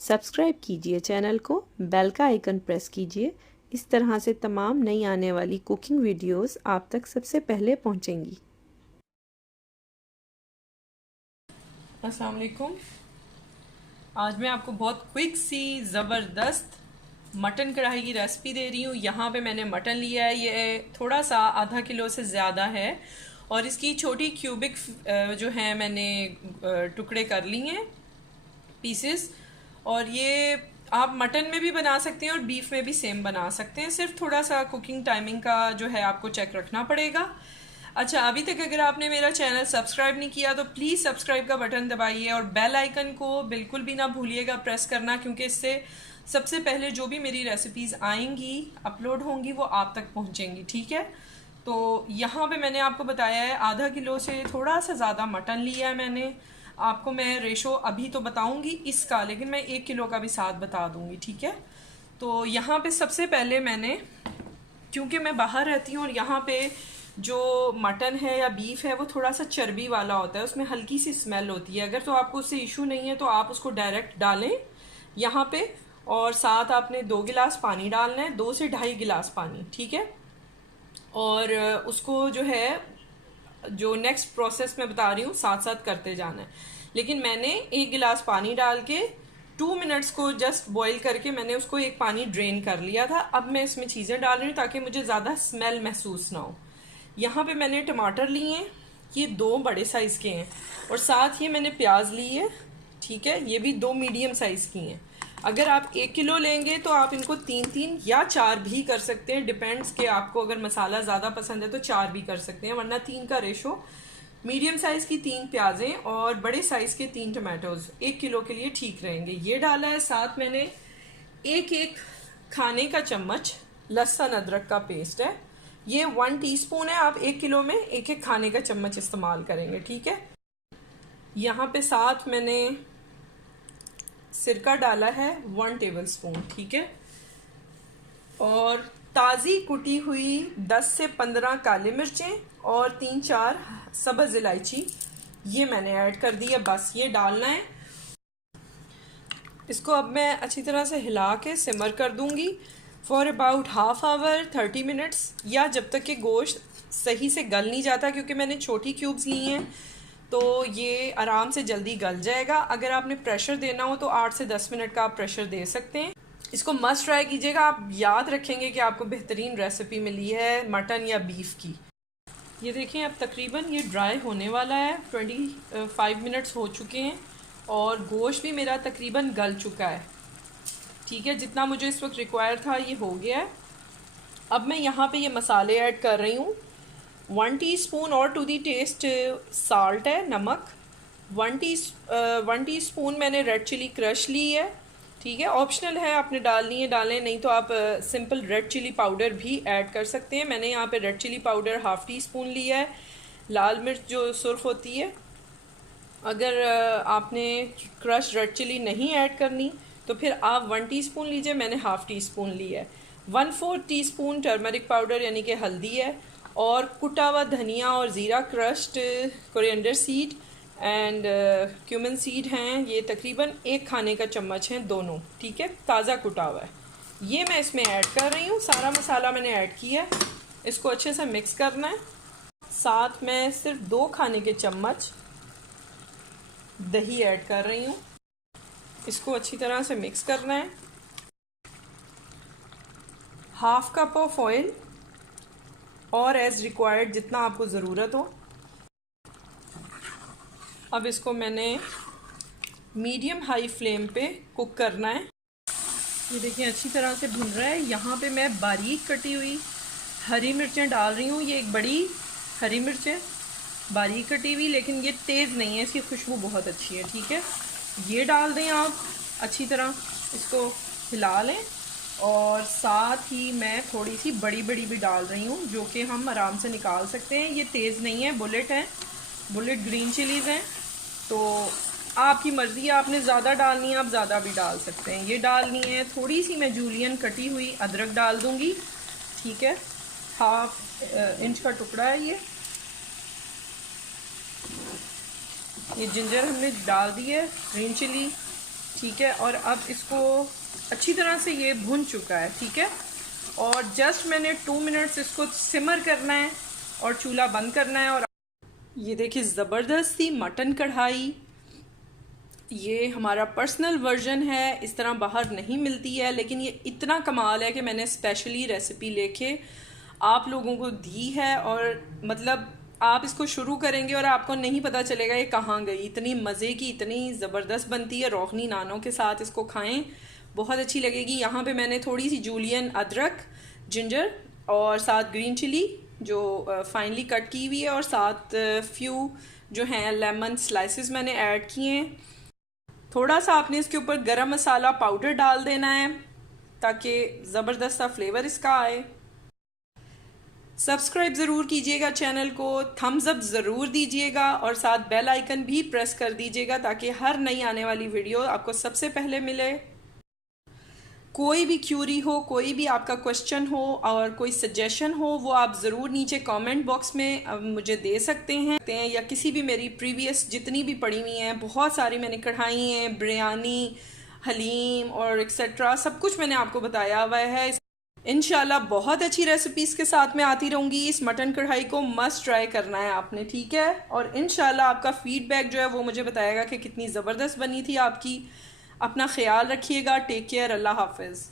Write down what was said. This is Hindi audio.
सब्सक्राइब कीजिए चैनल को, बेल का आइकन प्रेस कीजिए। इस तरह से तमाम नई आने वाली कुकिंग वीडियोस आप तक सबसे पहले पहुंचेंगी। अस्सलाम वालेकुम। आज मैं आपको बहुत क्विक सी ज़बरदस्त मटन कढ़ाई की रेसिपी दे रही हूँ। यहाँ पे मैंने मटन लिया है, ये थोड़ा सा आधा किलो से ज़्यादा है और इसकी छोटी क्यूबिक जो है मैंने टुकड़े कर लिए हैं, पीसेस। और ये आप मटन में भी बना सकते हैं और बीफ में भी सेम बना सकते हैं, सिर्फ थोड़ा सा कुकिंग टाइमिंग का जो है आपको चेक रखना पड़ेगा। अच्छा, अभी तक अगर आपने मेरा चैनल सब्सक्राइब नहीं किया तो प्लीज़ सब्सक्राइब का बटन दबाइए और बेल आइकन को बिल्कुल भी ना भूलिएगा प्रेस करना, क्योंकि इससे सबसे पहले जो भी मेरी रेसिपीज़ आएंगी, अपलोड होंगी, वो आप तक पहुंचेंगी। ठीक है, तो यहाँ पे मैंने आपको बताया है आधा किलो से थोड़ा सा ज़्यादा मटन लिया है मैंने। आपको मैं रेशो अभी तो बताऊंगी इसका, लेकिन मैं 1 किलो का भी साथ बता दूंगी। ठीक है, तो यहाँ पे सबसे पहले मैंने, क्योंकि मैं बाहर रहती हूँ और यहाँ पे जो मटन है या बीफ है वो थोड़ा सा चर्बी वाला होता है, उसमें हल्की सी स्मेल होती है। अगर तो आपको उससे इशू नहीं है तो आप उसको डायरेक्ट डालें यहाँ पे, और साथ आपने 2 गिलास पानी डालना है, 2 से 2.5 गिलास पानी। ठीक है, और उसको जो है, जो नेक्स्ट प्रोसेस मैं बता रही हूँ, साथ साथ करते जाना है। लेकिन मैंने 1 गिलास पानी डाल के 2 मिनट्स को जस्ट बॉईल करके मैंने उसको एक पानी ड्रेन कर लिया था। अब मैं इसमें चीज़ें डाल रही हूँ ताकि मुझे ज़्यादा स्मेल महसूस ना हो। यहाँ पे मैंने टमाटर लिए हैं, ये 2 बड़े साइज़ के हैं, और साथ ही मैंने प्याज ली है। ठीक है, ये भी 2 मीडियम साइज़ की हैं। अगर आप 1 किलो लेंगे तो आप इनको 3-3 या 4 भी कर सकते हैं, डिपेंड्स कि आपको अगर मसाला ज़्यादा पसंद है तो 4 भी कर सकते हैं, वरना 3 का रेशो। मीडियम साइज़ की 3 प्याज़ें और बड़े साइज़ के 3 टमाटोज 1 किलो के लिए ठीक रहेंगे। ये डाला है। साथ मैंने एक खाने का चम्मच लहसुन अदरक का पेस्ट है, ये 1 टीस्पून है। आप 1 किलो में एक खाने का चम्मच इस्तेमाल करेंगे। ठीक है, यहाँ पे साथ मैंने सिरका डाला है 1 टेबलस्पून। ठीक है, और ताज़ी कुटी हुई 10 से 15 काली मिर्चें और 3-4 सब्ज़ इलायची ये मैंने ऐड कर दी है। बस ये डालना है। इसको अब मैं अच्छी तरह से हिला के सिमर कर दूंगी for about half hour 30 minutes, या जब तक कि गोश्त सही से गल नहीं जाता, क्योंकि मैंने छोटी क्यूब्स ली हैं तो ये आराम से जल्दी गल जाएगा। अगर आपने प्रेशर देना हो तो 8 से 10 मिनट का आप प्रेशर दे सकते हैं। इसको मस्ट ट्राई कीजिएगा, आप याद रखेंगे कि आपको बेहतरीन रेसिपी मिली है मटन या बीफ की। ये देखें, अब तकरीबन ये ड्राई होने वाला है, 25 मिनट्स हो चुके हैं और गोश्त भी मेरा तकरीबन गल चुका है। ठीक है, जितना मुझे इस वक्त रिक्वायर था ये हो गया है। अब मैं यहाँ पे ये मसाले ऐड कर रही हूँ। 1 टीस्पून और टू दी टेस्ट साल्ट है, नमक। 1 टीस्पून मैंने रेड चिली क्रश ली है। ठीक है, ऑप्शनल है, आपने डालनी है डालें, नहीं तो आप सिंपल रेड चिली पाउडर भी ऐड कर सकते हैं। मैंने यहाँ पे रेड चिली पाउडर ½ टीस्पून लिया है। लाल मिर्च जो सुर्ख होती है, अगर आपने क्रश रेड चिली नहीं ऐड करनी तो फिर आप 1 टीस्पून लीजिए, मैंने ½ टीस्पून लिया है। 1/4 टीस्पून टर्मरिक पाउडर यानी कि हल्दी है, और कुटा हुआ धनिया और ज़ीरा crushed, coriander seed and cumin seed हैं, ये तकरीबन 1 खाने का चम्मच हैं दोनों। ठीक है, ताज़ा कुटा हुआ है। ये मैं इसमें ऐड कर रही हूँ, सारा मसाला मैंने ऐड किया है। इसको अच्छे से मिक्स करना है। साथ मैं सिर्फ 2 खाने के चम्मच दही ऐड कर रही हूँ। इसको अच्छी तरह से मिक्स करना है। ½ कप ऑफ ऑयल, और एज रिक्वायर्ड जितना आपको ज़रूरत हो। अब इसको मैंने मीडियम हाई फ्लेम पे कुक करना है। ये देखिए अच्छी तरह से भुन रहा है। यहाँ पे मैं बारीक कटी हुई हरी मिर्चें डाल रही हूँ। ये एक बड़ी हरी मिर्च है, बारीक कटी हुई, लेकिन ये तेज़ नहीं है, इसकी खुशबू बहुत अच्छी है। ठीक है, ये डाल दें आप, अच्छी तरह इसको हिला लें। और साथ ही मैं थोड़ी सी बड़ी बड़ी भी डाल रही हूँ, जो कि हम आराम से निकाल सकते हैं। ये तेज़ नहीं है, बुलेट है, बुलेट ग्रीन चिलीज़ हैं, तो आपकी मर्ज़ी है, आपने ज़्यादा डालनी है आप ज़्यादा भी डाल सकते हैं। ये डालनी है। थोड़ी सी मैं जूलियन कटी हुई अदरक डाल दूँगी। ठीक है, ½ इंच का टुकड़ा है ये जिंजर हमने डाल दी है, ग्रीन चिली ठीक है। और अब इसको अच्छी तरह से ये भुन चुका है, ठीक है। और जस्ट मैंने 2 मिनट्स इसको सिमर करना है और चूल्हा बंद करना है। और ये देखिए ज़बरदस्त सी मटन कढ़ाई, ये हमारा पर्सनल वर्जन है, इस तरह बाहर नहीं मिलती है, लेकिन ये इतना कमाल है कि मैंने स्पेशली रेसिपी लेके आप लोगों को दी है। और मतलब आप इसको शुरू करेंगे और आपको नहीं पता चलेगा ये कहाँ गई। इतनी मज़े की, इतनी ज़बरदस्त बनती है, रोगनी नानों के साथ इसको खाएं, बहुत अच्छी लगेगी। यहाँ पे मैंने थोड़ी सी जूलियन अदरक, जिंजर और साथ ग्रीन चिली जो फाइनली कट की हुई है, और साथ फ्यू जो हैं लेमन स्लाइसेस मैंने ऐड किए हैं। थोड़ा सा आपने इसके ऊपर गरम मसाला पाउडर डाल देना है ताकि ज़बरदस्त सा फ्लेवर इसका आए। सब्सक्राइब ज़रूर कीजिएगा चैनल को, थम्स अप ज़रूर दीजिएगा और साथ बेल आइकन भी प्रेस कर दीजिएगा ताकि हर नई आने वाली वीडियो आपको सबसे पहले मिले। कोई भी क्यूरी हो, कोई भी आपका क्वेश्चन हो और कोई सजेशन हो, वो आप ज़रूर नीचे कमेंट बॉक्स में मुझे दे सकते हैं, या किसी भी मेरी प्रीवियस जितनी भी पड़ी हुई हैं, बहुत सारी मैंने कढ़ाई हैं, बिरयानी, हलीम और एक्सेट्रा, सब कुछ मैंने आपको बताया हुआ है। इंशाल्लाह बहुत अच्छी रेसिपीज़ के साथ मैं आती रहूँगी। इस मटन कढ़ाई को मस्ट ट्राई करना है आपने, ठीक है। और इंशाल्लाह आपका फीडबैक जो है वो मुझे बताएगा कि कितनी ज़बरदस्त बनी थी आपकी। अपना ख्याल रखिएगा, टेक केयर, अल्लाह हाफिज़।